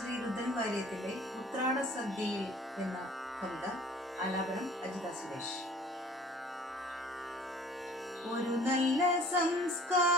ശ്രീ രുദ്രൻ വാര്യത്തിലെ ഉത്രാട സദ്യയിൽ എന്ന കവിത ആലാപനം അജിത സുരേഷ്. ഒരു നല്ല സംസ്കാരമുയരട്ടെ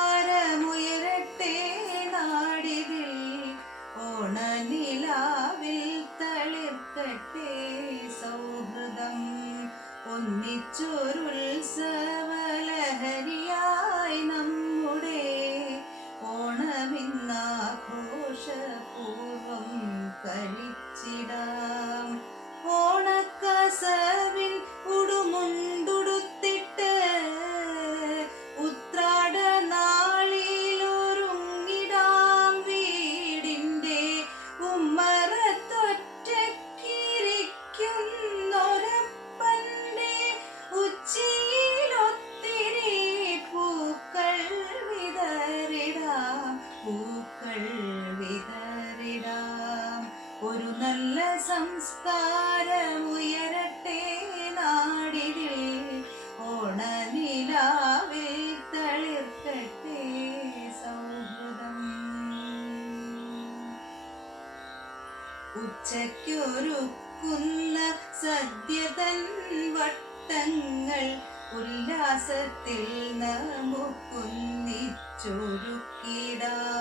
വിതറിടാം ഒരു നല്ല സംസ്കാരമുയരട്ടെ നാടിതിൽ ഓണനിലാവിൽ തളിർക്കട്ടെ സൗഹൃദം. ഉച്ചയ്ക്കൊരുക്കുന്ന സദ്യതൻ വട്ടങ്ങൾ ഉല്ലാസത്തിൽ നമുക്കൊന്നിച്ചൊരുക്കിടാം.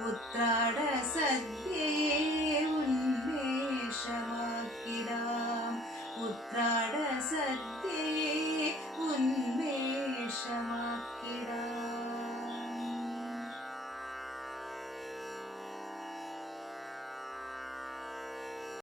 ഉത്രാട സദ്യയെ ഉന്മേഷമാക്കിടാം ഉത്രാട സദ്യയെ